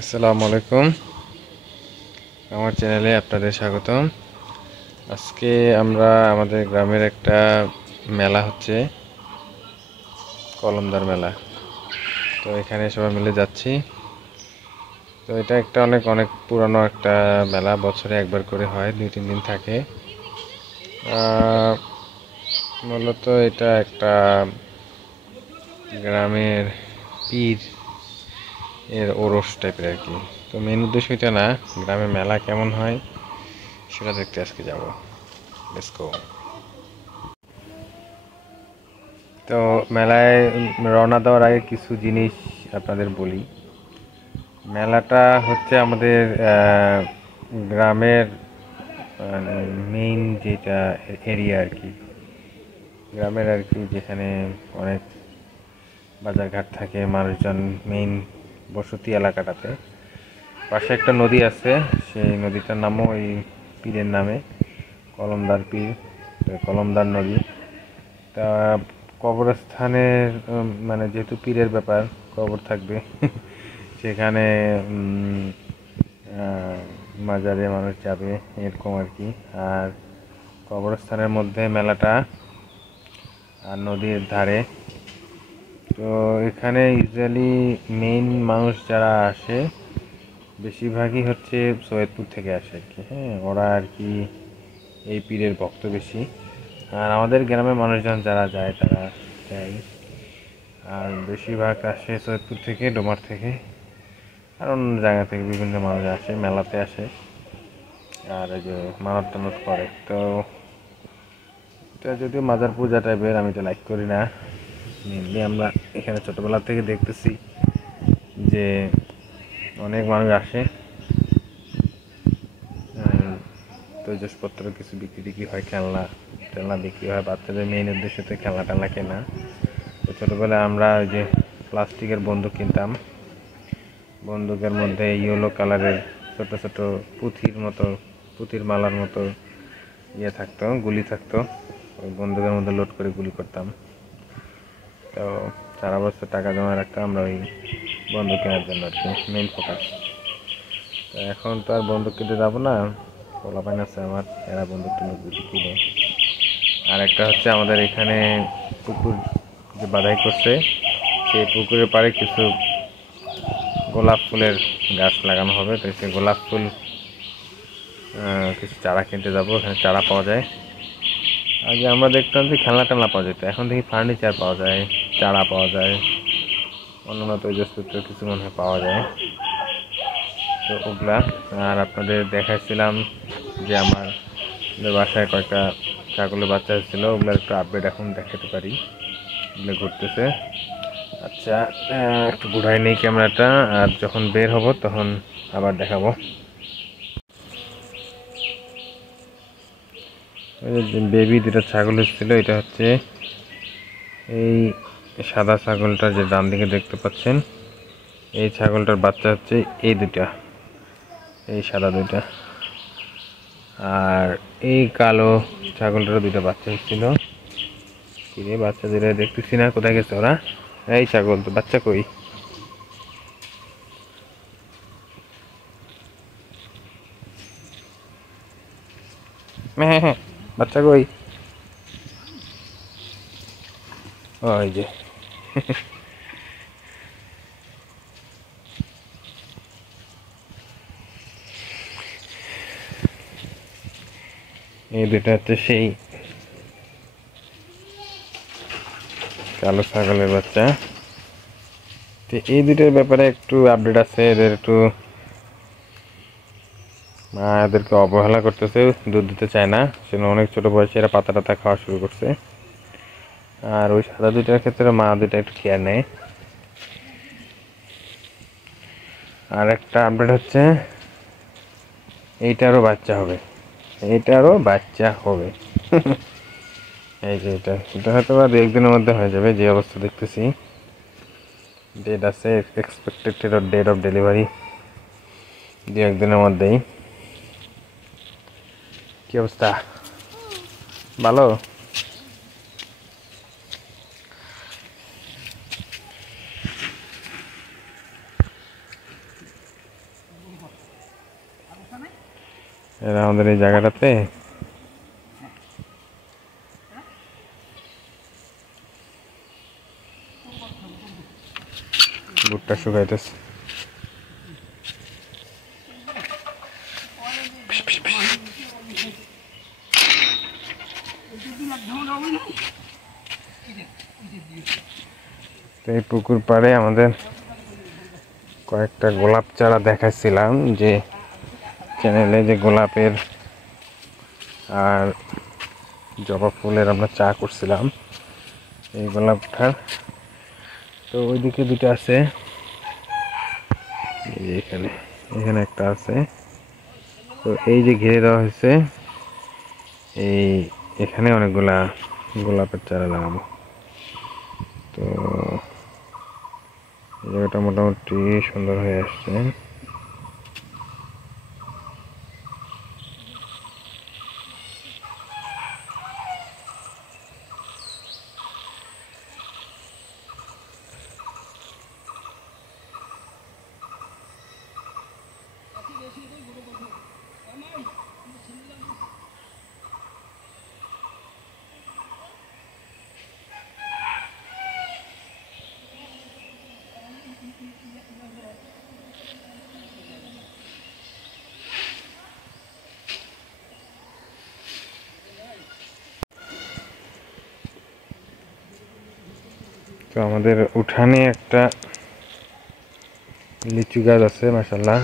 আসসালামু আলাইকুম। আমার চ্যানেলে আপনাদের স্বাগতম। আজকে আমরা আমাদের গ্রামের একটা মেলা হচ্ছে, কলমদার মেলা। তো এখানে সবাই মিলে যাচ্ছি। তো এটা একটা অনেক অনেক পুরানো একটা মেলা, বছরে একবার করে হয়, 2-3 দিন থাকে। মূলত এটা একটা গ্রামের পীর এর ওরস টাইপের আর কি। তো মেন উদ্দেশ্য এটা না, গ্রামের মেলা কেমন হয় সেটা দেখতে আজকে যাব। Let's go. তো মেলায় রওনা দেওয়ার আগে কিছু জিনিস আপনাদের বলি। মেলাটা হচ্ছে আমাদের গ্রামের মেইন যেটা এরিয়া আর কি, গ্রামের আর কি, যেখানে অনেক বাজারঘাট থাকে, মানুষজন মেইন বসতি এলাকাটাতে। পাশে একটা নদী আছে, সেই নদীটার নামও ওই পীরের নামে, কলমদার পীর, কলমদার নদী। তা কবরস্থানের মানে যেহেতু পীরের ব্যাপার, কবর থাকবে সেখানে মাজারে মানুষ যাবে এরকম আর কি। আর কবরস্থানের মধ্যে মেলাটা, আর নদীর ধারে। তো এখানে ইউজুয়ালি মেইন মানুষ যারা আসে বেশিরভাগই হচ্ছে সৈয়দপুর থেকে আসে আর কি। হ্যাঁ, ওরা আর কি এই পীরের ভক্ত বেশি। আর আমাদের গ্রামের মানুষজন যারা যায় তারা যায়। আর বেশিরভাগ আসে সৈয়দপুর থেকে, ডোমার থেকে, আর অন্য জায়গা থেকে বিভিন্ন মানুষ আসে, মেলাতে আসে। আর এই যে মানত টানত করে। তো এটা যদিও মাজার পূজা টাইপের, আমি তো লাইক করি না। মেনলি আমরা এখানে ছোটোবেলা থেকে দেখতেছি যে অনেক মানুষ আসে, তৈজসপত্র কিছু বিক্রি টিক্রি হয়, খেলনা টেলনা বিক্রি হয়। বাচ্চাদের মেইন উদ্দেশ্য তো খেলনা টেলনা কেনা। তো ছোটোবেলায় আমরা ওই যে প্লাস্টিকের বন্দুক কিনতাম, বন্দুকের মধ্যে ইয়েলো কালারের ছোট ছোট পুঁথির মালার মতো ইয়ে থাকতো, গুলি থাকতো। ওই বন্দুকের মধ্যে লোড করে গুলি করতাম। তো সারা বছর টাকা জমা রাখতাম আমরা ওই বন্দুক কেনার জন্য আর কি, মেইন ফোকাস। তো এখন তো আর বন্দুক কিনতে যাবো না, পোলাপাইন আছে আমার, এরা বন্দুক টন্দুক কিনে। আর একটা হচ্ছে আমাদের এখানে পুকুর যে বাধাই করছে, সেই পুকুরের পাড়ে কিছু গোলাপ ফুলের গাছ লাগানো হবে। তো সেই গোলাপ ফুল কিছু চারা কিনতে যাবো, এখানে চারা পাওয়া যায়। আগে আমরা দেখতাম যে খেলনা টেলনা পাওয়া যেত, এখন দেখি ফার্নিচার পাওয়া যায়, চারা পাওয়া যায়, অন্যান্য তৈজসপত্র কিছু মনে হয় পাওয়া যায়। তো ওগুলা। আর আপনাদের দেখাচ্ছিলাম যে আমার বাসায় কয়েকটা ছাগলের বাচ্চা ছিল, ওগুলোর একটু আপডেট এখন দেখাতে পারি। ওগুলো ঘুরতেছে। আচ্ছা, একটু ঘুরাই নেই ক্যামেরাটা, আর যখন বের হব তখন আবার দেখাবো। বেবি দুটা ছাগল ছিল, এটা হচ্ছে এই সাদা ছাগলটা যে ডান দিকে দেখতে পাচ্ছেন, এই ছাগলটার বাচ্চা হচ্ছে এই দুটা, এই সাদা দুইটা। আর এই কালো ছাগলটারও দুইটা বাচ্চা হচ্ছিল। কিরে, বাচ্চা দুটা দেখতেছি না, কোথায় গেছে ওরা? এই ছাগল তো বাচ্চা কই? হ্যাঁ হ্যাঁ, বাচ্চা কই? ওই যে এই দুটা হচ্ছে সেই কালো ছাগলের বাচ্চা। তো এই দুটোর ব্যাপারে একটু আপডেট আছে, এদের একটু মা এদেরকে অবহেলা করতেছে, দুধ দিতে চায় না, সেজন্য অনেক ছোট বয়সে এরা পাতা টাতা খাওয়া শুরু করছে। আর ওই সাদা দুইটার ক্ষেত্রে মা দুইটা একটু কেয়ার নেয়। আর একটা আপডেট হচ্ছে এইটারও বাচ্চা হবে, এইটারও বাচ্চা হবে এই যে এটা হয়তো বা 2-1 দিনের মধ্যে হয়ে যাবে, যে অবস্থা দেখতেছি। ডেট আছে, এক্সপেক্টেড ডেট অফ ডেলিভারি 2-1 দিনের মধ্যেই। কি অবস্থা, ভালো? এরা আমাদের এই জায়গাটাতে ভুট্টা শুকাইতেছে। এই পুকুর পাড়ে আমাদের কয়েকটা গোলাপ চারা দেখাচ্ছিলাম, যে চ্যানেলে যে গোলাপের আর জবা ফুলের আমরা চা করছিলাম এই গোলাপটার। তো ওইদিকে দুটো আছে, এখানে এখানে একটা আছে। তো এই যে ঘিরে দেওয়া হয়েছে, এই এখানে অনেকগুলা গোলাপের চারা লাগাবো। তো জায়গাটা মোটামুটি সুন্দর হয়ে আসছে। তো আমাদের উঠানে একটা লিচু গাছ আছে মাশাআল্লাহ।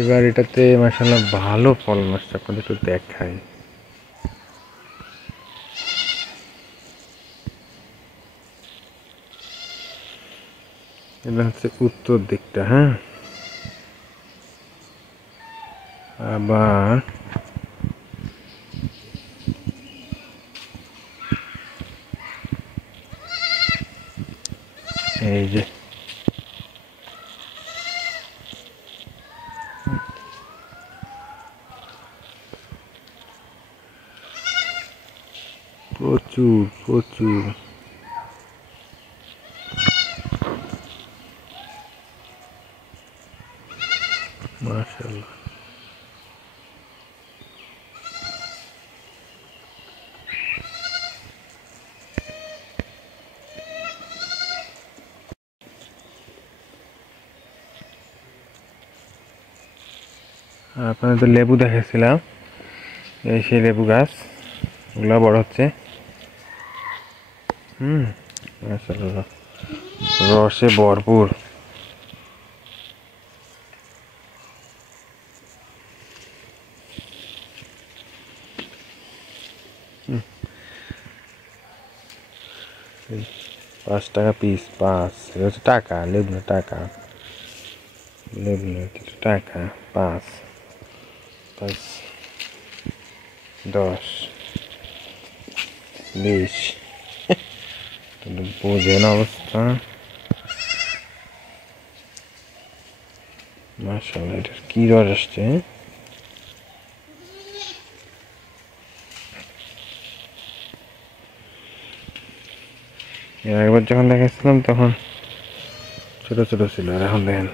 এবার এটাতে মাশাআল্লাহ ভালো ফলন আসছে, আপনাদের একটু দেখাই। এটা হচ্ছে উত্তর দিকটা, হ্যাঁ। আবার এই যে প্রচুর প্রচুর মাশাআল্লাহ। আপনাদের তো লেবু দেখাচ্ছিলাম, এই সেই লেবু গাছ, ওগুলা বড় হচ্ছে। মাশাআল্লাহ, রসে ভরপুর। ৳5 পিস, 5 এটা হচ্ছে টাকা, লেবু না টাকা, লেবু না টাকা। 5 5 10 20 বোঝেন অবস্থা। মাশাআল্লাহ, এটা কি রস আসছে। এর আগেবার যখন দেখাচ্ছিলাম তখন ছোট ছোট ছিল, আর এখন দেখেন।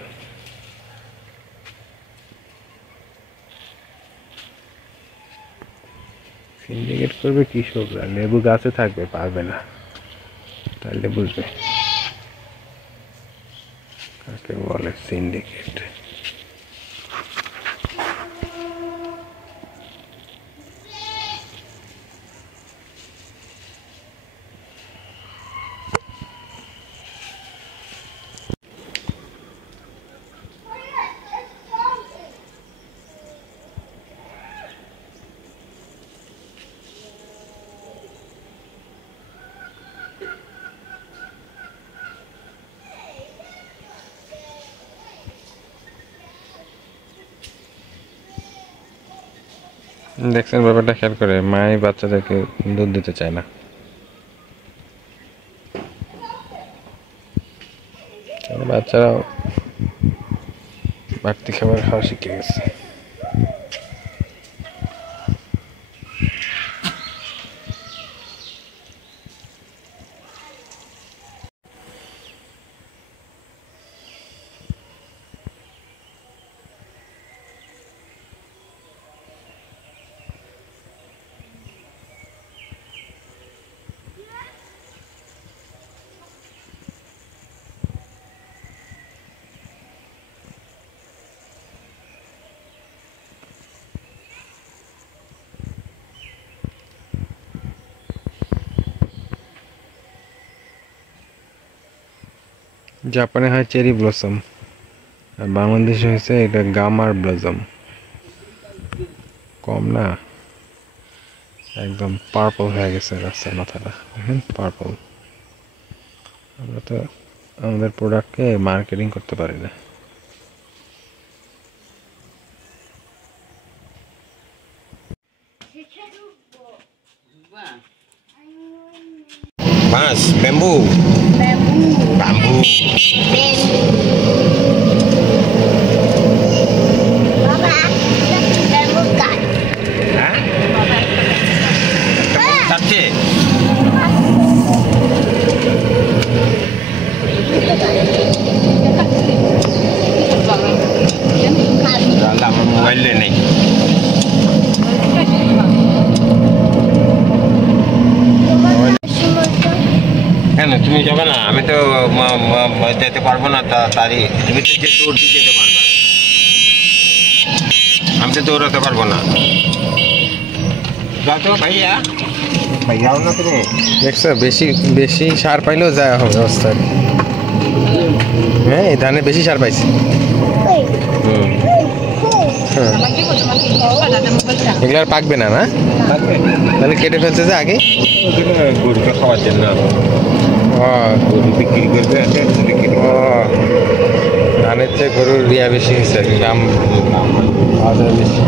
সিন্ডিকেট করবে কৃষকরা, লেবু গাছে থাকবে, পারবে না, তাহলে বুঝবে কাকে বলে সিন্ডিকেট। দেখছেন ব্যাপারটা খেয়াল করে, মাই বাচ্চাদেরকে দুধ দিতে চায় না, বাচ্চারাও বাড়তি খাবার খাওয়া শিখে গেছে। জাপানে হয় চেরি ব্লসম, আর বাংলাদেশে হয়েছে এটা গামার ব্লসম। কম না, একদম পার্পল হয়ে গেছে রাস্তার মাথাটা, পার্পল। আমরা তো আমাদের প্রোডাক্টকে মার্কেটিং করতে পারি না। বাঁশ, ব্যাম্বু, ব্যাম্বু। কাটছে আমার মোবাইলে নেই। কেন তুমি যাবে না? আমি তো যেতে পারবো না তাড়াতাড়ি। তুমি তো যে দৌড় দিয়ে যেতে পারবে, আমি তো দৌড়াতে পারবো না। যাও তো ভাইয়া, ভাইয়াও না তুমি দেখছো, বেশি বেশি সার পাইলেও যায় হবে অবস্থা। হ্যাঁ, এই ধানে বেশি সার পাইছি। এগুলো আর পাকবে না, না তাহলে কেটে ফেলছে যে আগে গরুকে খাওয়ার জন্য। গরু বিক্রি করবে। ধানের চেয়ে গরুর রিয়া বেশি হয়েছে, দাম বেশি।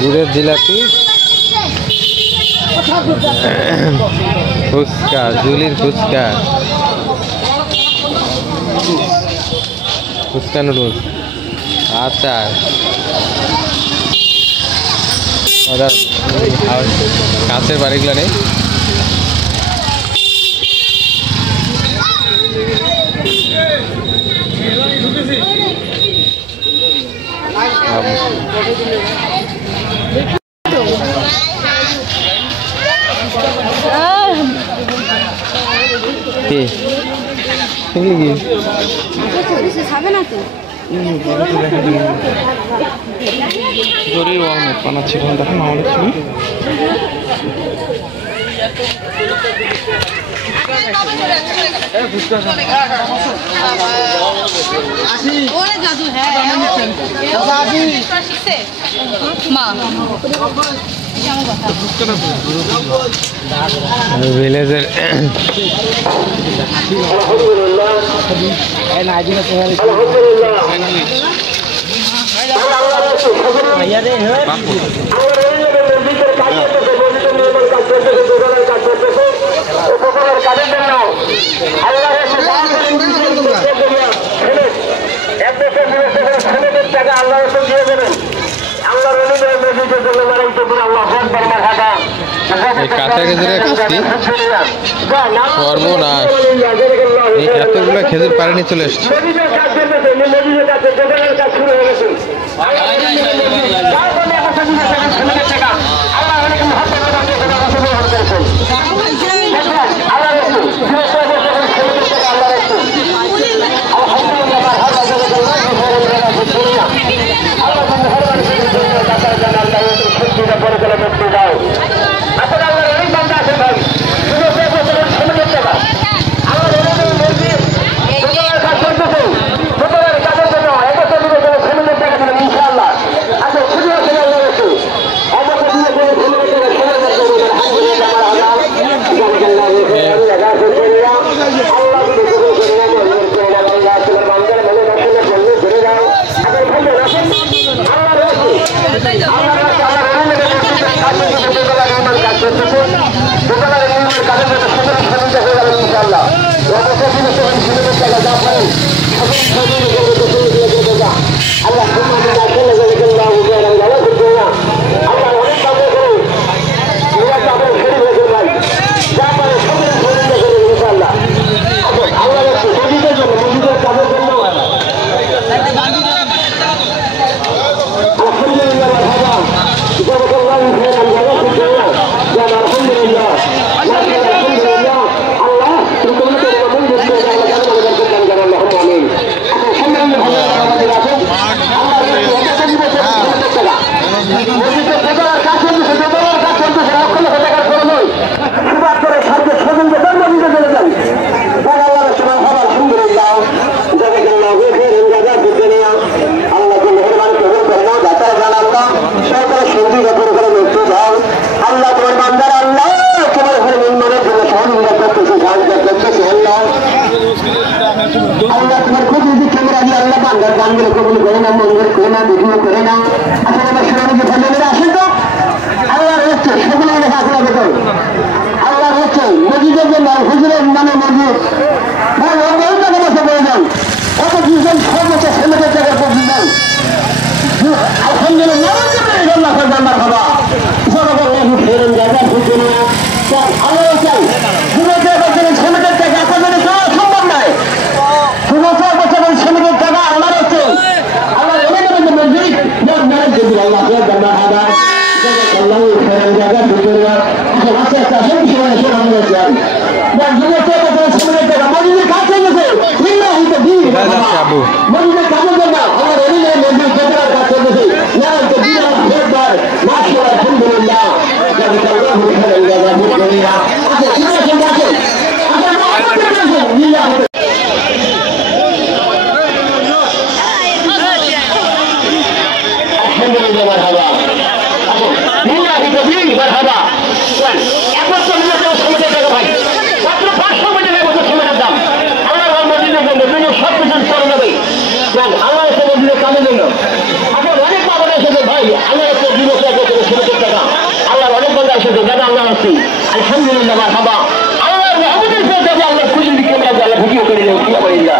গুড়ের জিলাপি, ফুচকা, জুলির ফুচকা, ফুচকা নুডলস, আচার, কাছের বাড়িগুলো নেই। বানাচ্ছি দেখেন আমাদের ছবি। ভিলেজের কাঁচা খেজুরের কাজটি সর্বনাশ, এই এতগুলো খেজুর পাড়ে নিয়ে চলে এসছে। আমরা গানগুলো কবুল করে না, মঞ্জুর করে না, ভিডিও করে না। আসলে আমার সোনামুখী ভান্ডারে আসেন তো। আল্লাহর হচ্ছে সকলে লেখা খোলা বেতন। আল্লাহর হচ্ছে মসজিদের জন্য হুজুরের মানে মসজিদ ভাই বহুত টাকা পয়সা প্রয়োজন। কত দুজন সর্বোচ্চ ছেলেদের টাকার প্রয়োজন। আলহামদুলিল্লাহ জান্নাত খাবা জনগণ ফেরেন জায়গা বুঝে না। আল্লাহ চাই যুবকের বছরের ছেলেদের টাকা আপনাদের খাওয়া সম্ভব নয়। যুবকের বছরের ছেলেদের টাকা আল্লাহ হচ্ছে আল্লাহ এনে মসজিদ যদি আল্লাহ জান্নাত খাবা আল্লাহ ফেরেন জায়গা বুঝে না। আচ্ছা আচ্ছা সব সময় এসে আমরা যাই যুবকের বছরের ছেলেদের টাকা মসজিদের কাজ হয়ে গেছে মসজিদের কাজের জন্য আমার এনে মসজিদ যেটার কাজ করতেছে না তো দিন ফেরবার মাসে আলহামদুলিল্লাহ আল্লাহ কাজের জন্য এখন অনেক বাবা এসেছে ভাই আল্লাহ টাকা আল্লাহর অনেক বন্ধা এসেছে দাদা আল্লাহ আসছি আলহামদুলিল্লাহ বাবা আল্লাহর রহমতের সাথে আল্লাহ খুশি দিকে আল্লাহ ভিডিও করে দেবো কি করে না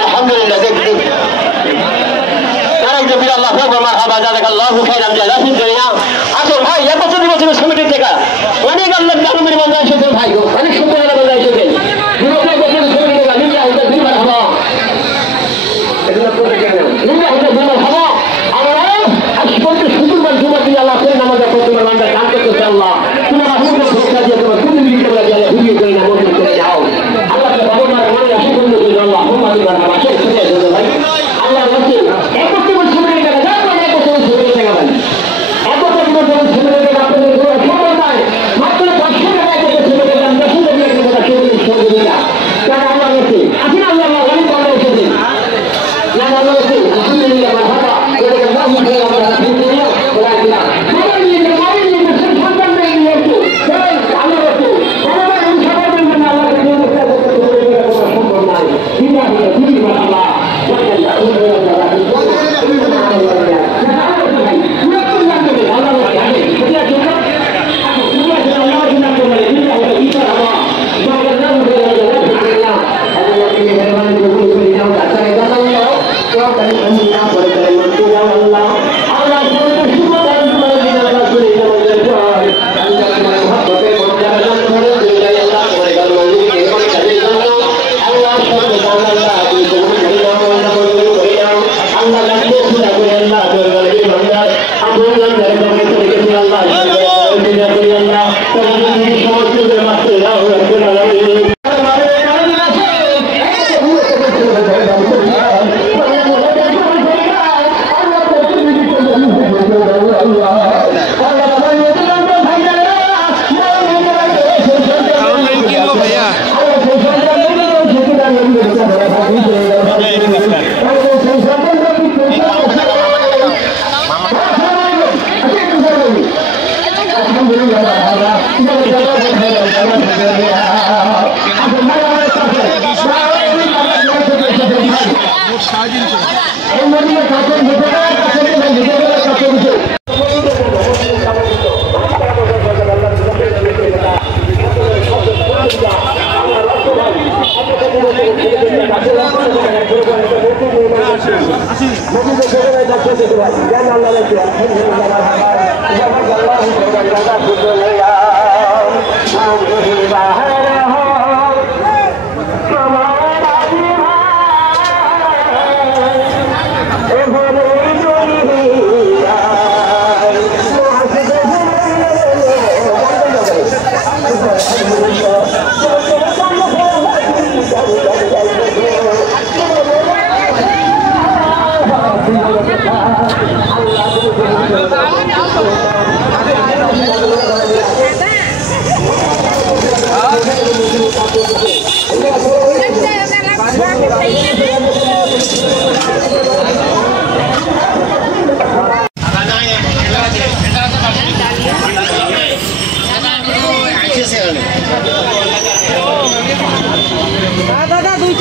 আলহামদুলিল্লাহ দেখুন আল্লাহ আল্লাহ আসল ভাই এক বছর 2 বছরের সমিতির টাকা অনেক আল্লাহ দানের বন্ধা এসেছে ভাই অনেক সুন্দর বন্ধা এসেছে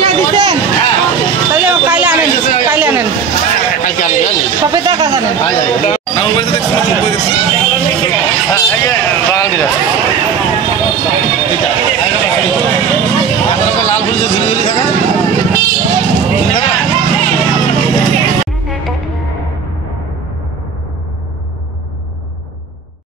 টাকা দিচ্ছেন তাহলে কাইলে আনেন সবে টাকা জানেন